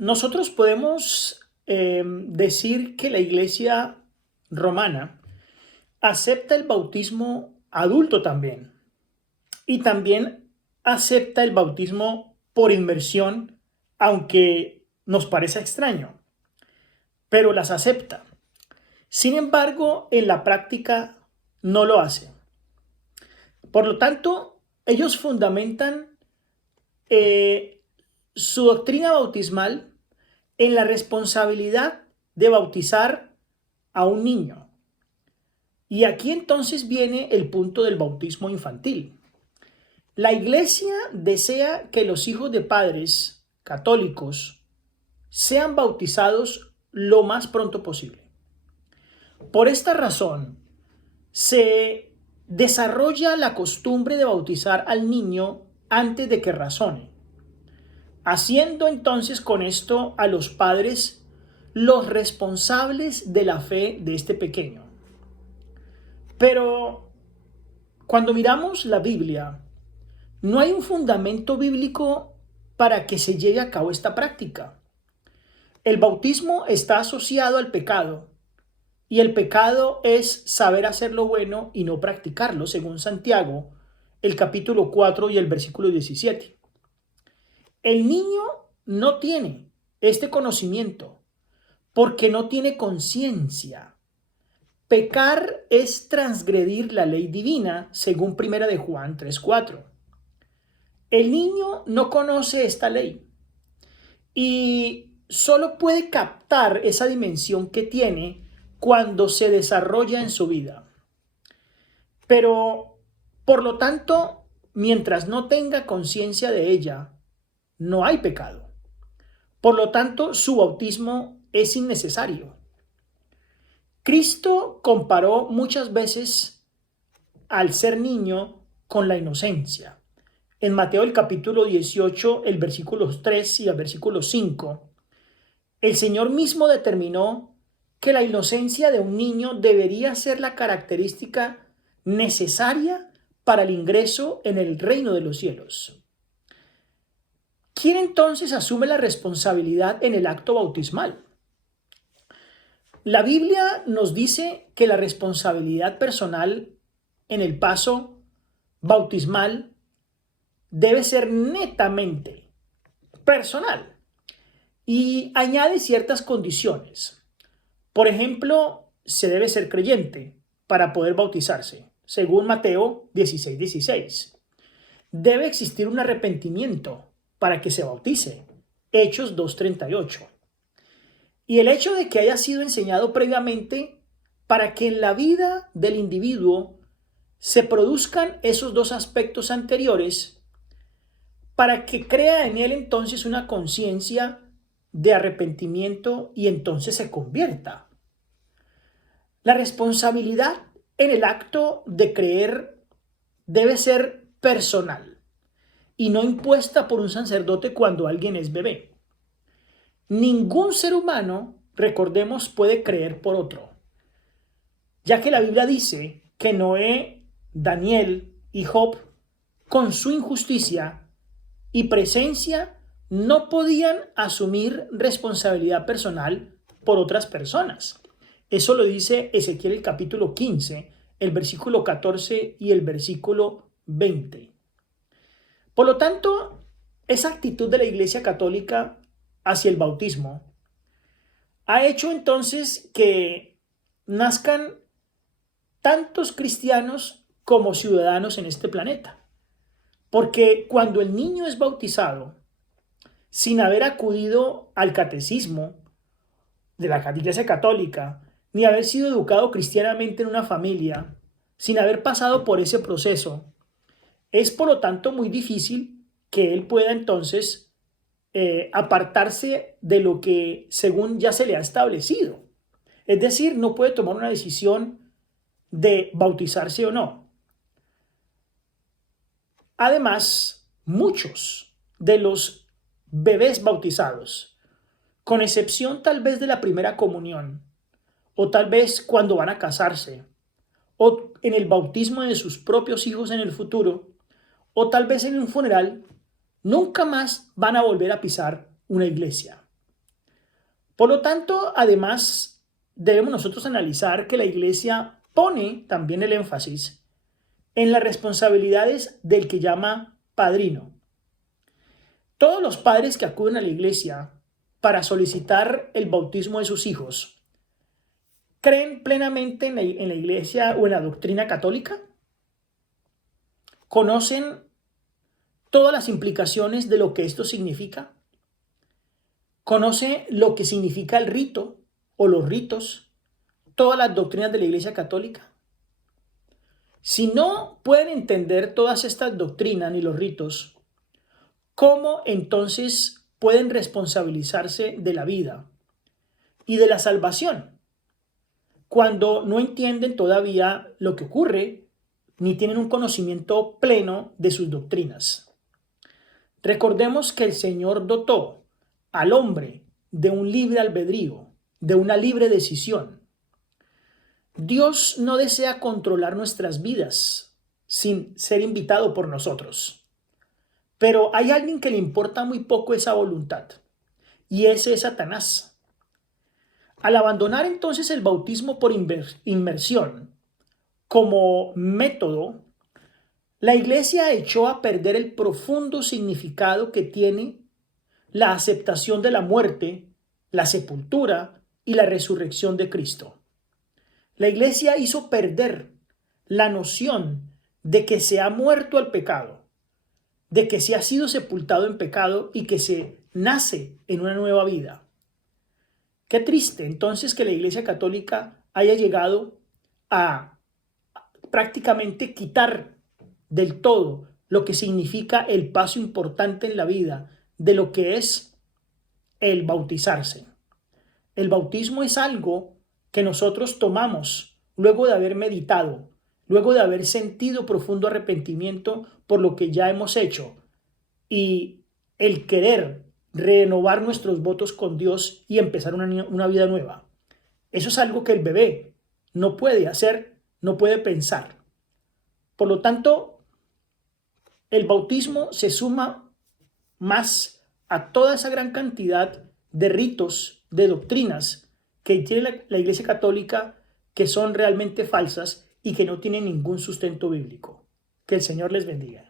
Nosotros podemos decir que la Iglesia romana acepta el bautismo adulto también y también acepta el bautismo por inmersión, aunque nos parece extraño, pero las acepta. Sin embargo, en la práctica no lo hace. Por lo tanto, ellos fundamentan eh, su doctrina bautismal en la responsabilidad de bautizar a un niño. Y aquí entonces viene el punto del bautismo infantil. La iglesia desea que los hijos de padres católicos sean bautizados lo más pronto posible. Por esta razón, se desarrolla la costumbre de bautizar al niño antes de que razone, haciendo entonces con esto a los padres los responsables de la fe de este pequeño. Pero cuando miramos la Biblia, no hay un fundamento bíblico para que se lleve a cabo esta práctica. El bautismo está asociado al pecado y el pecado es saber hacer lo bueno y no practicarlo, según Santiago, el capítulo 4 y el versículo 17. El niño no tiene este conocimiento porque no tiene conciencia. Pecar es transgredir la ley divina, según Primera de Juan 3:4. El niño no conoce esta ley y solo puede captar esa dimensión que tiene cuando se desarrolla en su vida. Pero, por lo tanto, mientras no tenga conciencia de ella, no hay pecado. Por lo tanto, su bautismo es innecesario. Cristo comparó muchas veces al ser niño con la inocencia. En Mateo el capítulo 18, el versículo 3 y el versículo 5, el Señor mismo determinó que la inocencia de un niño debería ser la característica necesaria para el ingreso en el reino de los cielos. ¿Quién entonces asume la responsabilidad en el acto bautismal? La Biblia nos dice que la responsabilidad personal en el paso bautismal debe ser netamente personal y añade ciertas condiciones. Por ejemplo, se debe ser creyente para poder bautizarse, según Mateo 16:16. Debe existir un arrepentimiento para que se bautice, Hechos 2:38. Y el hecho de que haya sido enseñado previamente para que en la vida del individuo se produzcan esos dos aspectos anteriores, para que crea en él entonces una conciencia de arrepentimiento y entonces se convierta. La responsabilidad en el acto de creer debe ser personal y no impuesta por un sacerdote cuando alguien es bebé. Ningún ser humano, recordemos, puede creer por otro, ya que la Biblia dice que Noé, Daniel y Job, con su injusticia y presencia, no podían asumir responsabilidad personal por otras personas. Eso lo dice Ezequiel el capítulo 15, el versículo 14 y el versículo 20. Por lo tanto, esa actitud de la Iglesia Católica hacia el bautismo ha hecho entonces que nazcan tantos cristianos como ciudadanos en este planeta. Porque cuando el niño es bautizado, sin haber acudido al catecismo de la Iglesia Católica, ni haber sido educado cristianamente en una familia, sin haber pasado por ese proceso, es por lo tanto muy difícil que él pueda entonces apartarse de lo que según ya se le ha establecido. Es decir, no puede tomar una decisión de bautizarse o no. Además, muchos de los bebés bautizados, con excepción tal vez de la primera comunión, o tal vez cuando van a casarse, o en el bautismo de sus propios hijos en el futuro, o tal vez en un funeral, nunca más van a volver a pisar una iglesia. Por lo tanto, además, debemos nosotros analizar que la iglesia pone también el énfasis en las responsabilidades del que llama padrino. Todos los padres que acuden a la iglesia para solicitar el bautismo de sus hijos, ¿creen plenamente en la iglesia o en la doctrina católica? ¿Conocen todas las implicaciones de lo que esto significa? ¿Conoce lo que significa el rito o los ritos, todas las doctrinas de la iglesia católica? Si no pueden entender todas estas doctrinas ni los ritos, ¿cómo entonces pueden responsabilizarse de la vida y de la salvación cuando no entienden todavía lo que ocurre ni tienen un conocimiento pleno de sus doctrinas? Recordemos que el Señor dotó al hombre de un libre albedrío, de una libre decisión. Dios no desea controlar nuestras vidas sin ser invitado por nosotros. Pero hay alguien que le importa muy poco esa voluntad, y ese es Satanás. Al abandonar entonces el bautismo por inmersión como método, la iglesia echó a perder el profundo significado que tiene la aceptación de la muerte, la sepultura y la resurrección de Cristo. La iglesia hizo perder la noción de que se ha muerto al pecado, de que se ha sido sepultado en pecado y que se nace en una nueva vida. Qué triste entonces que la Iglesia Católica haya llegado a prácticamente quitar del todo lo que significa el paso importante en la vida de lo que es el bautizarse. El bautismo es algo que nosotros tomamos luego de haber meditado, luego de haber sentido profundo arrepentimiento por lo que ya hemos hecho y el querer renovar nuestros votos con Dios y empezar una vida nueva. Eso es algo que el bebé no puede hacer, no puede pensar. Por lo tanto, el bautismo se suma más a toda esa gran cantidad de ritos, de doctrinas que tiene la Iglesia Católica que son realmente falsas y que no tienen ningún sustento bíblico. Que el Señor les bendiga.